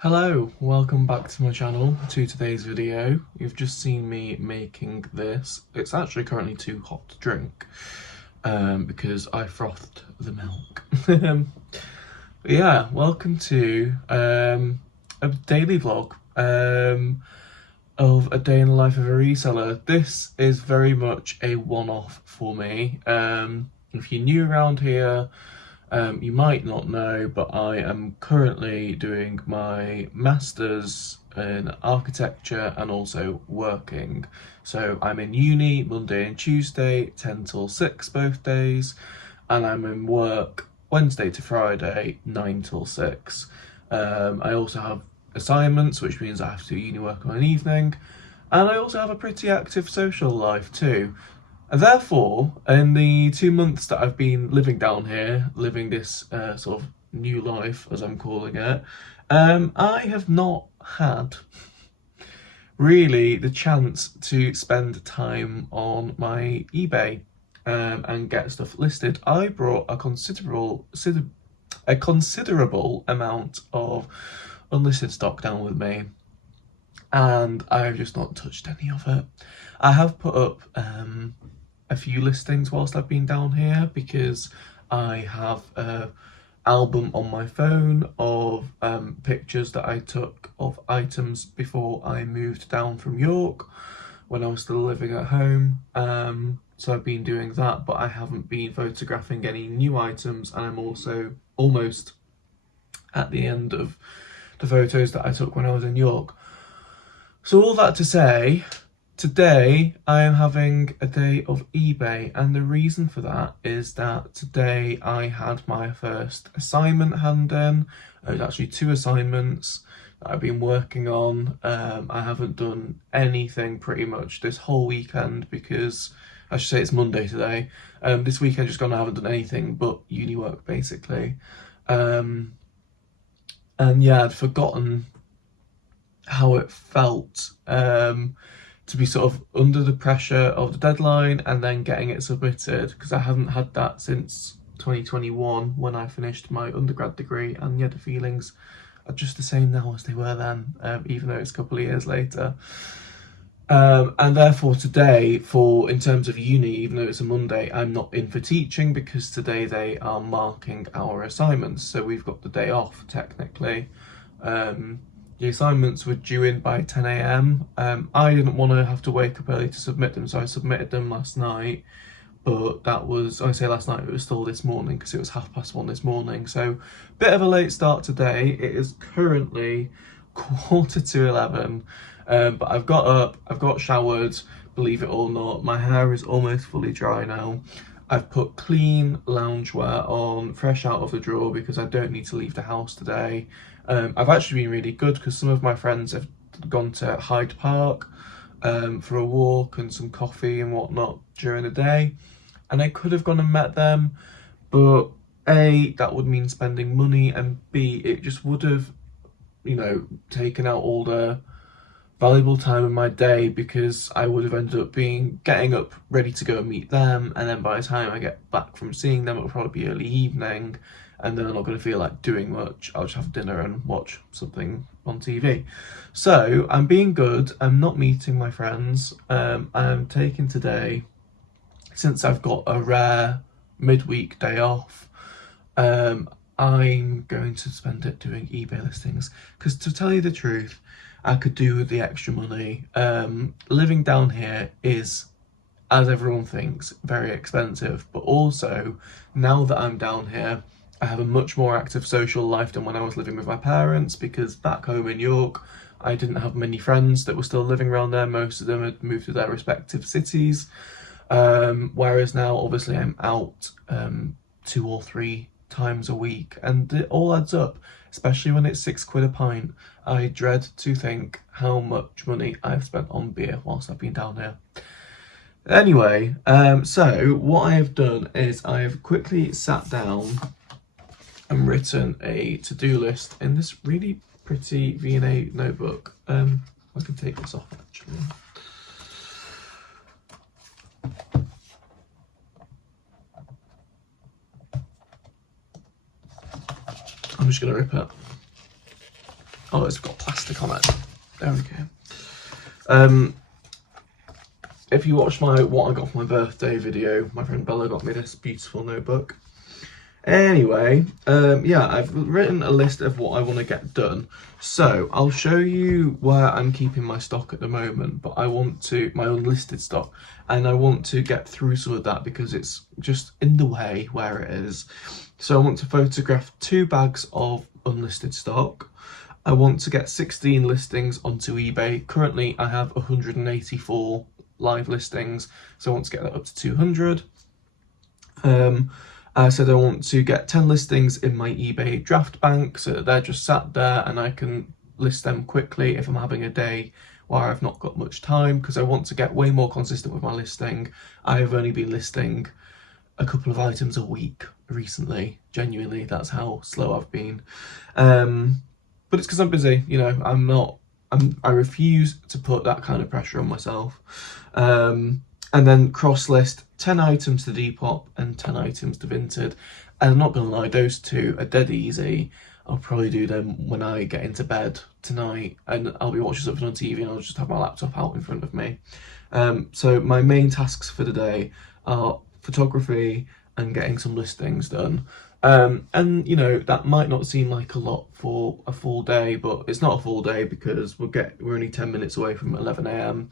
Hello, welcome back to my channel, to today's video. You've just seen me making this. It's actually currently too hot to drink because I frothed the milk. Yeah, welcome to a daily vlog of a day in the life of a reseller. This is very much a one-off for me. If you're new around here, you might not know, but I am currently doing my master's in architecture and also working. So I'm in uni Monday and Tuesday, 10 till 6 both days, and I'm in work Wednesday to Friday, 9 till 6. I also have assignments, which means I have to do uni work on an evening, and I also have a pretty active social life too. And therefore, in the 2 months that I've been living down here, living this sort of new life, as I'm calling it, I have not had really the chance to spend time on my eBay and get stuff listed. I brought a considerable amount of unlisted stock down with me, and I've just not touched any of it. I have put up a few listings whilst I've been down here because I have an album on my phone of pictures that I took of items before I moved down from York when I was still living at home. So I've been doing that, but I haven't been photographing any new items, and I'm also almost at the end of the photos that I took when I was in York. So all that to say, today I am having a day of eBay, and the reason for that is that today I had my first assignment hand in. It was actually 2 assignments that I've been working on. I haven't done anything pretty much this whole weekend because, I should say it's Monday today. This weekend just gone, I haven't done anything but uni work basically. And yeah, I'd forgotten how it felt to be sort of under the pressure of the deadline and then getting it submitted, because I haven't had that since 2021 when I finished my undergrad degree, and yeah, the feelings are just the same now as they were then, even though it's a couple of years later. And therefore today, in terms of uni, even though it's a Monday, I'm not in for teaching because today they are marking our assignments, so we've got the day off technically. The assignments were due in by 10 AM. I didn't want to have to wake up early to submit them, so I submitted them last night. But that was, I say last night, it was still this morning because it was 1:30 this morning. So bit of a late start today. It is currently 11:15. But I've got up, I've got showered, believe it or not. My hair is almost fully dry now. I've put clean loungewear on, fresh out of the drawer, because I don't need to leave the house today. I've actually been really good because some of my friends have gone to Hyde Park for a walk and some coffee and whatnot during the day, and I could have gone and met them, but A, that would mean spending money, and B, it just would have, taken out all the valuable time in my day, because I would have ended up getting up ready to go and meet them, and then by the time I get back from seeing them it'll probably be early evening, and then I'm not going to feel like doing much. I'll just have dinner and watch something on TV. So I'm being good, I'm not meeting my friends. I'm taking today, since I've got a rare midweek day off, I'm going to spend it doing eBay listings, because to tell you the truth, I could do with the extra money. Living down here is, as everyone thinks, very expensive, but also now that I'm down here, I have a much more active social life than when I was living with my parents, because back home in York, I didn't have many friends that were still living around there. Most of them had moved to their respective cities. Whereas now, obviously, I'm out 2 or 3 times a week, and it all adds up, especially when it's £6 a pint. I dread to think how much money I've spent on beer whilst I've been down here. Anyway, so what I have done is I have quickly sat down and written a to-do list in this really pretty V&A notebook. I can take this off actually. I'm just going to rip it. Oh, it's got plastic on it. There we go. If you watched my what I got for my birthday video, my friend Bella got me this beautiful notebook. Anyway, yeah, I've written a list of what I want to get done. So I'll show you where I'm keeping my stock at the moment, but I want to, my unlisted stock, and I want to get through some of that because it's just in the way where it is. So I want to photograph 2 bags of unlisted stock. I want to get 16 listings onto eBay. Currently I have 184 live listings, so I want to get that up to 200. I said I want to get 10 listings in my eBay draft bank so that they're just sat there and I can list them quickly if I'm having a day where I've not got much time, because I want to get way more consistent with my listing. I've only been listing a couple of items a week recently. Genuinely, that's how slow I've been. But it's because I'm busy, you know. I refuse to put that kind of pressure on myself. And then cross list 10 items to Depop and 10 items to Vinted. And I'm not gonna lie, those 2 are dead easy. I'll probably do them when I get into bed tonight, and I'll be watching something on TV and I'll just have my laptop out in front of me. So my main tasks for the day are photography and getting some listings done. And you know, that might not seem like a lot for a full day, but it's not a full day because we're only 10 minutes away from 11 AM.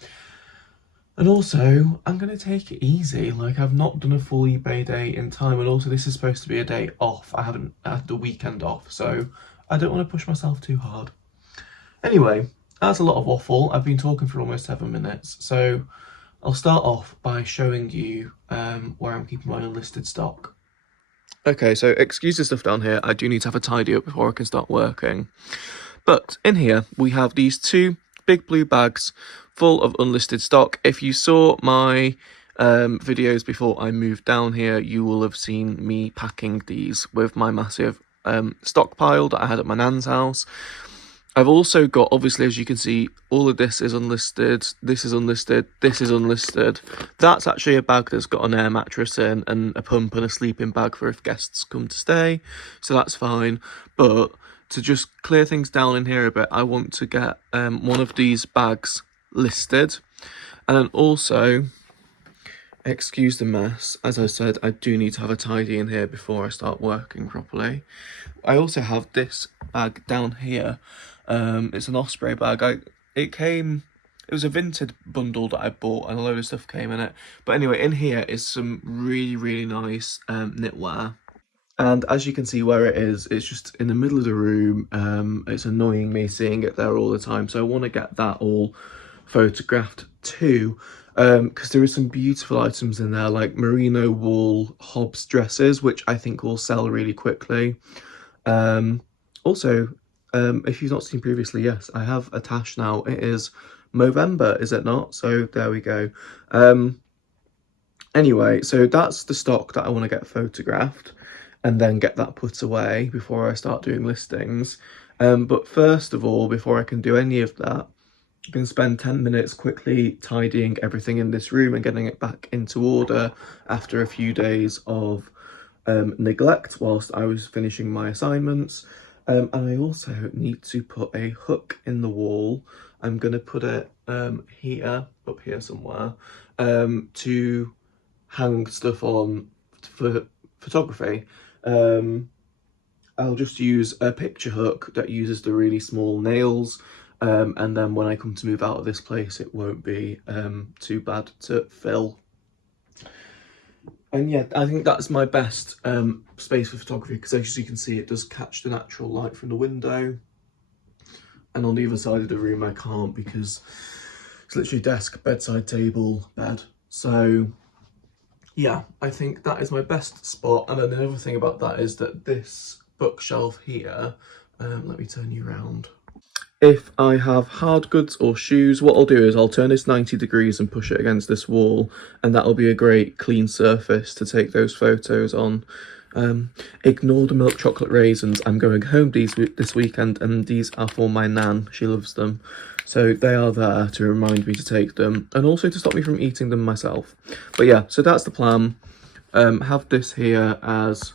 And also, I'm going to take it easy. Like, I've not done a full eBay day in time, and also this is supposed to be a day off. I haven't had the weekend off, so I don't want to push myself too hard. Anyway, that's a lot of waffle. I've been talking for almost 7 minutes, so I'll start off by showing you where I'm keeping my unlisted stock. Okay, so excuse the stuff down here. I do need to have a tidy up before I can start working. But in here, we have these 2 big blue bags full of unlisted stock. If you saw my videos before I moved down here, you will have seen me packing these with my massive stockpile that I had at my nan's house. I've also got, obviously, as you can see, all of this is unlisted, this is unlisted, this is unlisted. That's actually a bag that's got an air mattress in and a pump and a sleeping bag for if guests come to stay, so that's fine. But to just clear things down in here a bit, I want to get one of these bags listed. And then also, excuse the mess, as I said, I do need to have a tidy in here before I start working properly. I also have this bag down here. It's an Osprey bag. It was a Vinted bundle that I bought and a load of stuff came in it. But anyway, in here is some really, really nice knitwear. And as you can see where it is, it's just in the middle of the room. It's annoying me seeing it there all the time. So I want to get that all photographed too, because there are some beautiful items in there, like merino wool Hobbs dresses, which I think will sell really quickly. Also, if you've not seen previously, yes, I have a tash now. It is Movember, is it not? So there we go. Anyway, so that's the stock that I want to get photographed and then get that put away before I start doing listings. But first of all, before I can do any of that, I'm going to spend 10 minutes quickly tidying everything in this room and getting it back into order after a few days of neglect whilst I was finishing my assignments. And I also need to put a hook in the wall. I'm going to put it here, up here somewhere, to hang stuff on for photography. I'll just use a picture hook that uses the really small nails. And then when I come to move out of this place, it won't be too bad to fill. And yeah, I think that's my best space for photography, because as you can see, it does catch the natural light from the window. And on the other side of the room, I can't, because it's literally desk, bedside table, bed. So yeah, I think that is my best spot. And then another thing about that is that this bookshelf here, let me turn you around. If I have hard goods or shoes, what I'll do is I'll turn this 90 degrees and push it against this wall, and that'll be a great clean surface to take those photos on. Ignore the milk chocolate raisins. I'm going home this weekend, and these are for my nan. She loves them. So they are there to remind me to take them, and also to stop me from eating them myself. But yeah, so that's the plan. Have this here as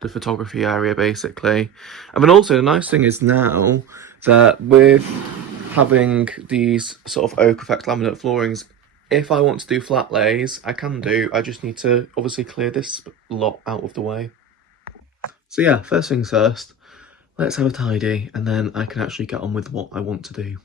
the photography area, basically. And then also the nice thing is now that with having these sort of oak effect laminate floorings, if I want to do flat lays, I can do. I just need to obviously clear this lot out of the way. So yeah, first things first, let's have a tidy, and then I can actually get on with what I want to do.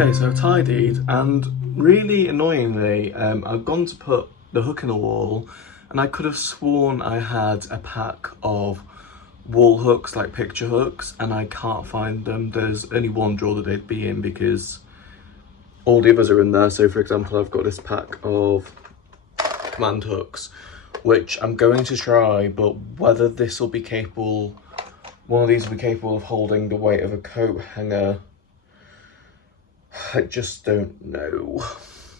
Okay, so I've tidied, and really annoyingly, I've gone to put the hook in the wall, and I could have sworn I had a pack of wall hooks, like picture hooks, and I can't find them. There's only one drawer that they'd be in because all the others are in there. So for example, I've got this pack of command hooks, which I'm going to try, but whether this will be capable, one of these will be capable of holding the weight of a coat hanger, I just don't know.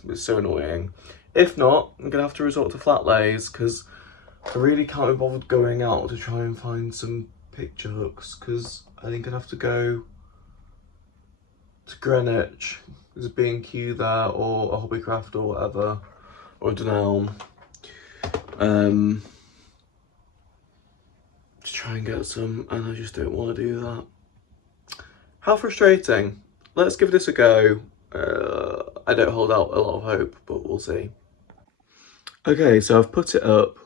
It's so annoying. If not, I'm gonna have to resort to flat lays because I really can't be bothered going out to try and find some picture hooks, because I think I'd have to go to Greenwich. There's a B&Q there, or a Hobbycraft or whatever, or a Dunelm. To try and get some, and I just don't want to do that. How frustrating. Let's give this a go. I don't hold out a lot of hope, but we'll see. Okay, so I've put it up.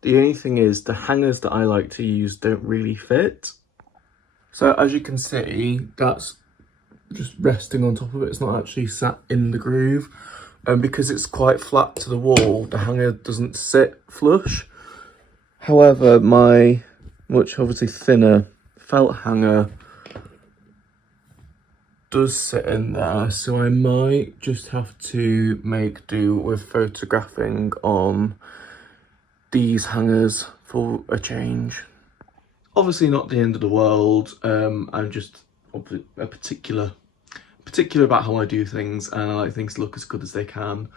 The only thing is the hangers that I like to use don't really fit. So as you can see, that's just resting on top of it. It's not actually sat in the groove. And because it's quite flat to the wall, the hanger doesn't sit flush. However, my much obviously thinner felt hanger does sit in there, so I might just have to make do with photographing on these hangers for a change. Obviously not the end of the world. I'm just a particular about how I do things, and I like things to look as good as they can.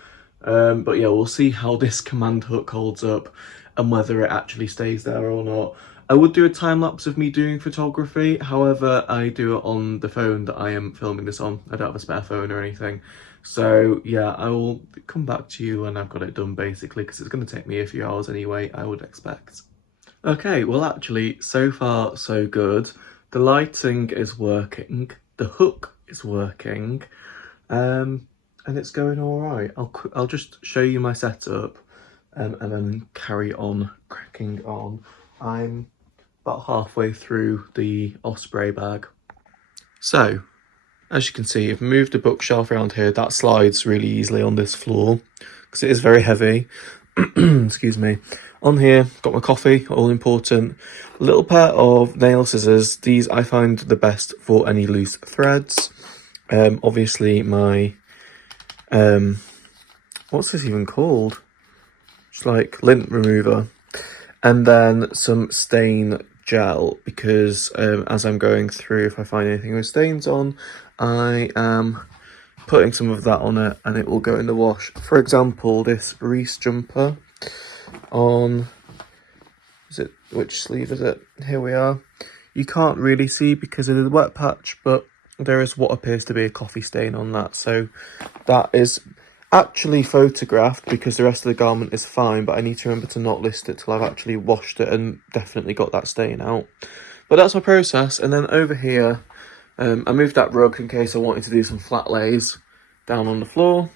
But yeah, we'll see how this command hook holds up and whether it actually stays there or not. I would do a time lapse of me doing photography, however I do it on the phone that I am filming this on. I don't have a spare phone or anything. So yeah, I will come back to you when I've got it done, basically, because it's going to take me a few hours anyway, I would expect. Okay, well actually, so far so good. The lighting is working, the hook is working, and it's going all right. I'll just show you my setup, and then carry on cracking on. I'm about halfway through the Osprey bag. So, as you can see, I've moved the bookshelf around here. That slides really easily on this floor because it is very heavy. Excuse me. On here, got my coffee, all important. A little pair of nail scissors. These I find the best for any loose threads. Obviously my, what's this even called? It's like lint remover. And then some stain gel, because as I'm going through, if I find anything with stains on, I am putting some of that on it and it will go in the wash. For example, this Reese jumper on, which sleeve is it? Here we are. You can't really see because of the wet patch, but there is what appears to be a coffee stain on that. So that is actually photographed because the rest of the garment is fine, but I need to remember to not list it till I've actually washed it and definitely got that stain out. But that's my process. And then over here, I moved that rug in case I wanted to do some flat lays down on the floor.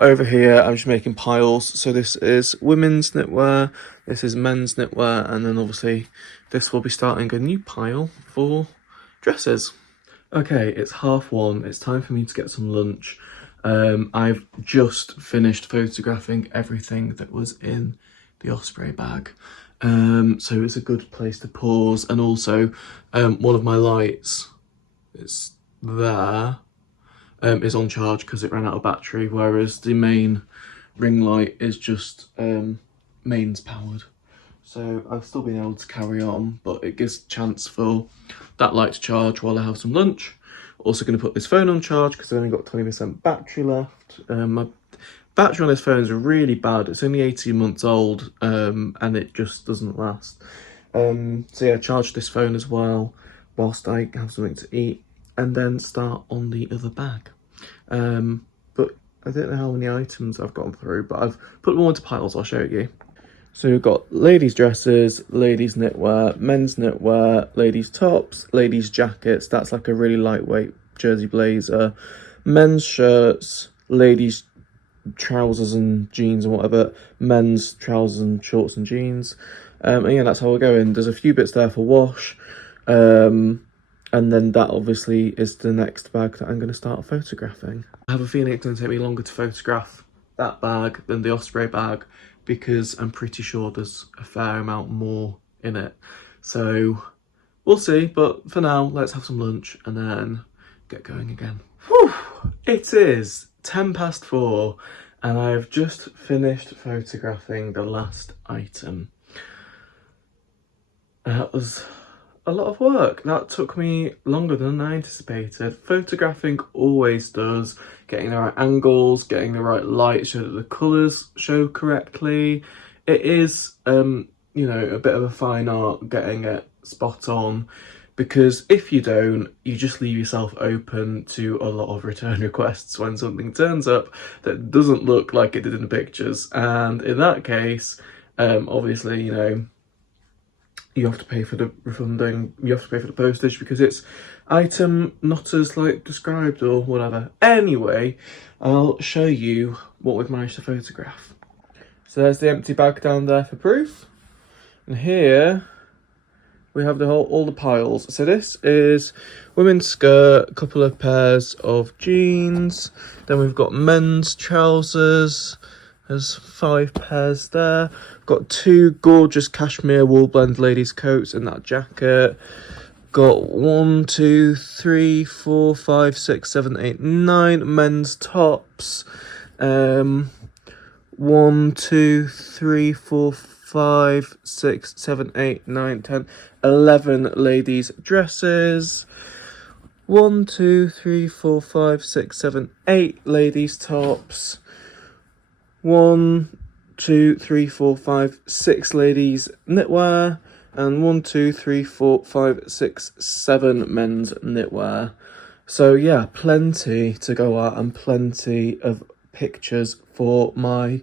Over here, I'm just making piles. So this is women's knitwear, this is men's knitwear, and then obviously this will be starting a new pile for dresses. Okay, it's 1:30. It's time for me to get some lunch. I've just finished photographing everything that was in the Osprey bag. So it's a good place to pause. And also, one of my lights is there. Is on charge because it ran out of battery, whereas the main ring light is just mains powered. So I've still been able to carry on, but it gives a chance for that light to charge while I have some lunch. Also going to put this phone on charge because I've only got 20% battery left. My battery on this phone is really bad. It's only 18 months old and it just doesn't last. So yeah, charge this phone as well whilst I have something to eat, and then start on the other bag. But I don't know how many items I've gone through, but I've put them all into piles. I'll show you. So we've got ladies' dresses, ladies' knitwear, men's knitwear, ladies' tops, ladies' jackets. That's like a really lightweight jersey blazer. Men's shirts, ladies' trousers and jeans and whatever. Men's trousers and shorts and jeans. And yeah, that's how we're going. There's a few bits there for wash. And then that obviously is the next bag that I'm going to start photographing. I have a feeling it's going to take me longer to photograph that bag than the Osprey bag, because I'm pretty sure there's a fair amount more in it. So we'll see, but for now, let's have some lunch and then get going again. Whew. It is 4:10 and I've just finished photographing the last item. That was a lot of work. That took me longer than I anticipated. Photographing always does. Getting the right angles, getting the right light so that the colours show correctly. It is, you know, a bit of a fine art getting it spot on, because if you don't, you just leave yourself open to a lot of return requests when something turns up that doesn't look like it did in the pictures. And in that case, obviously, you know, you have to pay for the refunding, you have to pay for the postage because it's item not as like described or whatever. Anyway, I'll show you what we've managed to photograph. So there's the empty bag down there for proof. And here we have all the piles. So this is women's skirt, a couple of pairs of jeans. Then we've got men's trousers. There's 5 pairs there. Got 2 gorgeous cashmere wool blend ladies coats and that jacket. Got 1, 2, 3, 4, 5, 6, 7, 8, 9 men's tops. 1, 2, 3, 4, 5, 6, 7, 8, 9, 10, 11 ladies dresses. 1, 2, 3, 4, 5, 6, 7, 8 ladies tops. 1, 2, 3, 4, 5, 6 ladies knitwear, and 1, 2, 3, 4, 5, 6, 7 men's knitwear. So yeah, plenty to go at and plenty of pictures for my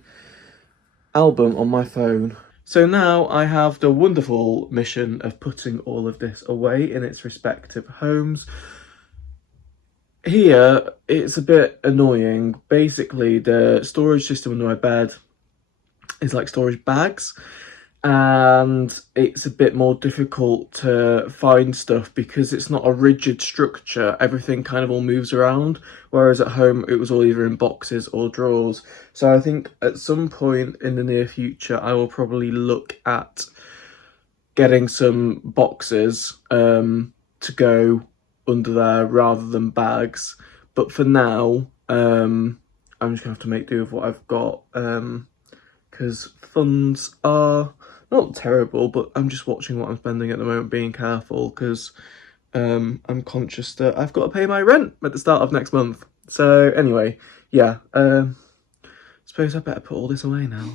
album on my phone. So now I have the wonderful mission of putting all of this away in its respective homes. Here, it's a bit annoying. Basically, the storage system under my bed is like storage bags, and it's a bit more difficult to find stuff because it's not a rigid structure. Everything kind of all moves around, whereas at home it was all either in boxes or drawers. So I think at some point in the near future I will probably look at getting some boxes to go under there rather than bags, but for now I'm just gonna have to make do with what I've got, because funds are not terrible, but I'm just watching what I'm spending at the moment, being careful, because I'm conscious that I've got to pay my rent at the start of next month. So anyway, yeah, suppose I better put all this away now.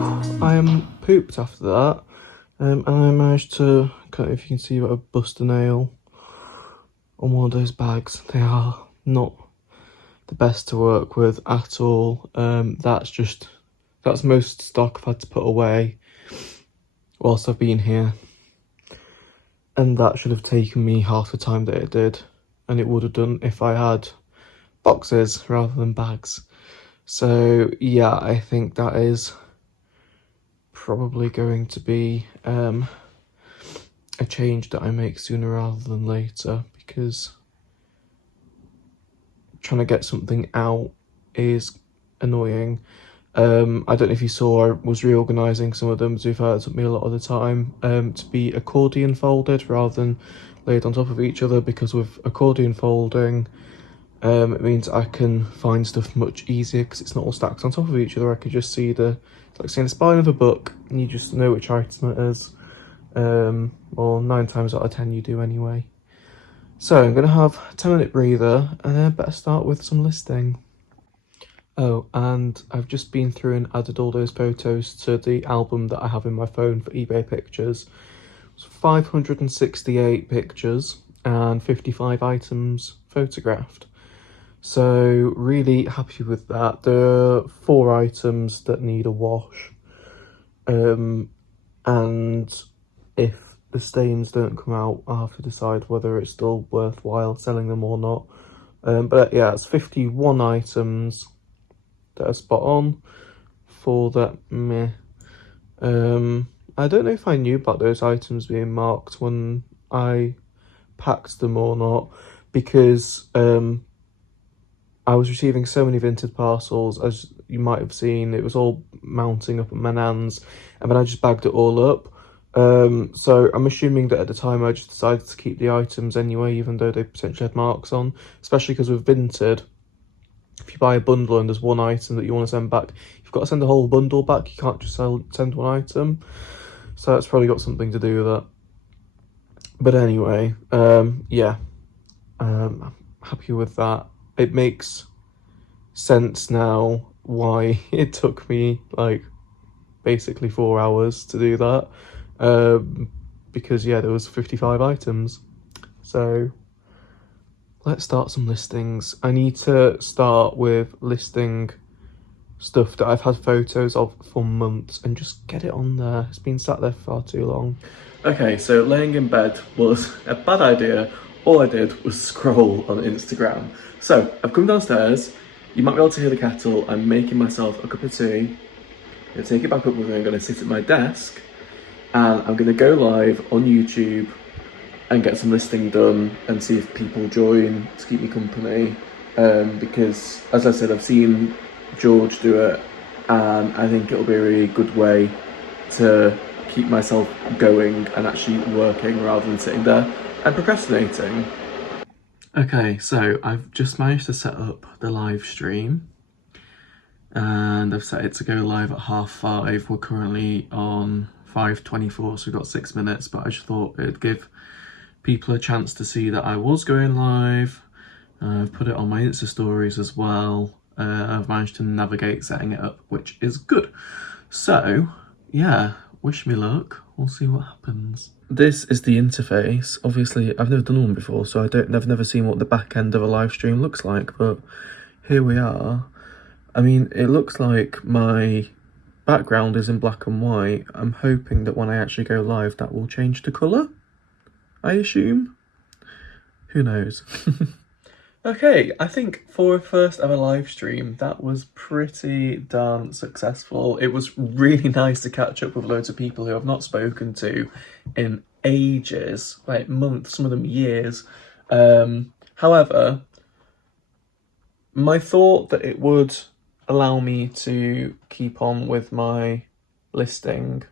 I am pooped after that. And I managed to, I don't know if you can see, but I bust a nail on one of those bags. They are not the best to work with at all. That's most stock I've had to put away whilst I've been here. And that should have taken me half the time that it did. And it would have done if I had boxes rather than bags. So yeah, I think that is probably going to be a change that I make sooner rather than later, because trying to get something out is annoying. I don't know if you saw, I was reorganising some of them, so if it took me a lot of the time to be accordion folded rather than laid on top of each other, because with accordion folding it means I can find stuff much easier because it's not all stacked on top of each other. I can just see it's like seeing the spine of a book and you just know which item it is. Or 9 times out of 10 you do anyway. So I'm going to have a 10-minute breather and then better start with some listing. Oh, and I've just been through and added all those photos to the album that I have in my phone for eBay pictures. It's 568 pictures and 55 items photographed. So really happy with that. There are 4 items that need a wash. And if the stains don't come out, I'll have to decide whether it's still worthwhile selling them or not. But yeah, it's 51 items that are spot on for that meh. I don't know if I knew about those items being marked when I packed them or not, because I was receiving so many vintage parcels, as you might have seen. It was all mounting up at my nan's, and then I just bagged it all up. So I'm assuming that at the time I just decided to keep the items anyway, even though they potentially had marks on, especially because with Vinted, if you buy a bundle and there's one item that you want to send back, you've got to send the whole bundle back. You can't just send one item. So that's probably got something to do with that. But anyway, yeah, I'm happy with that. It makes sense now why it took me like basically 4 hours to do that, because yeah, there was 55 items. So let's start some listings. I need to start with listing stuff that I've had photos of for months and just get it on there. It's been sat there for far too long. Okay, so laying in bed was a bad idea. All I did was scroll on Instagram. So I've come downstairs. You might be able to hear the kettle. I'm making myself a cup of tea. I'm going to take it back up with me. I'm going to sit at my desk and I'm going to go live on YouTube and get some listing done and see if people join to keep me company. Because as I said, I've seen George do it and I think it'll be a really good way to keep myself going and actually working rather than sitting there and procrastinating. Okay, so I've just managed to set up the live stream and I've set it to go live at 5:30. We're currently on 5:24, so we've got 6 minutes, but I just thought it'd give people a chance to see that I was going live. I've put it on my Insta stories as well. I've managed to navigate setting it up, which is good. So yeah, wish me luck. We'll see what happens. This is the interface. Obviously, I've never done one before, so I've never seen what the back end of a live stream looks like, but here we are. I mean, it looks like my background is in black and white. I'm hoping that when I actually go live, that will change to colour, I assume. Who knows? Okay, I think for a first ever live stream, that was pretty darn successful. It was really nice to catch up with loads of people who I've not spoken to in ages, like months, some of them years. However, my thought that it would allow me to keep on with my listing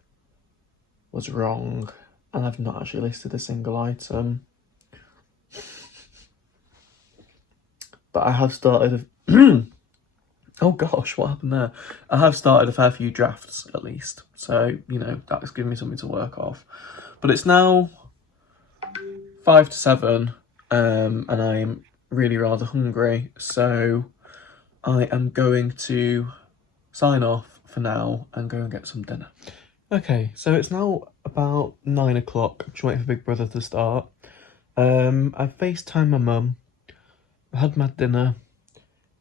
was wrong, and I've not actually listed a single item. But I have started oh gosh, what happened there? I have started a fair few drafts at least. So, you know, that's given me something to work off. But it's now 5 to 7, and I'm really rather hungry. So I am going to sign off for now and go and get some dinner. Okay, so it's now about 9 o'clock. I'm just waiting for Big Brother to start. I've FaceTimed my mum. I had my dinner.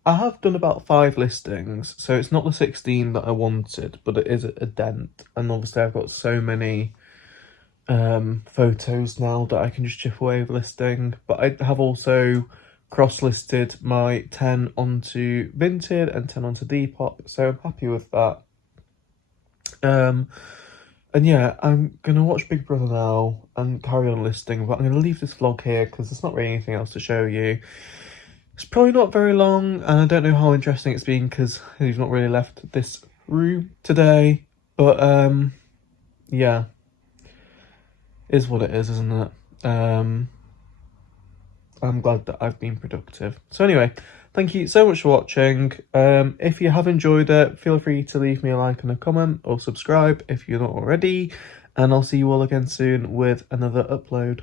I have done about 5 listings, so it's not the 16 that I wanted, but it is a dent. And obviously I've got so many photos now that I can just chip away with listing. But I have also cross-listed my 10 onto Vinted and 10 onto Depop, so I'm happy with that. And yeah, I'm going to watch Big Brother now and carry on listing, but I'm going to leave this vlog here because there's not really anything else to show you. It's probably not very long, and I don't know how interesting it's been because you've not really left this room today. But yeah, is what it is, isn't it? I'm glad that I've been productive. So anyway, thank you so much for watching. If you have enjoyed it, feel free to leave me a like and a comment, or subscribe if you're not already. And I'll see you all again soon with another upload.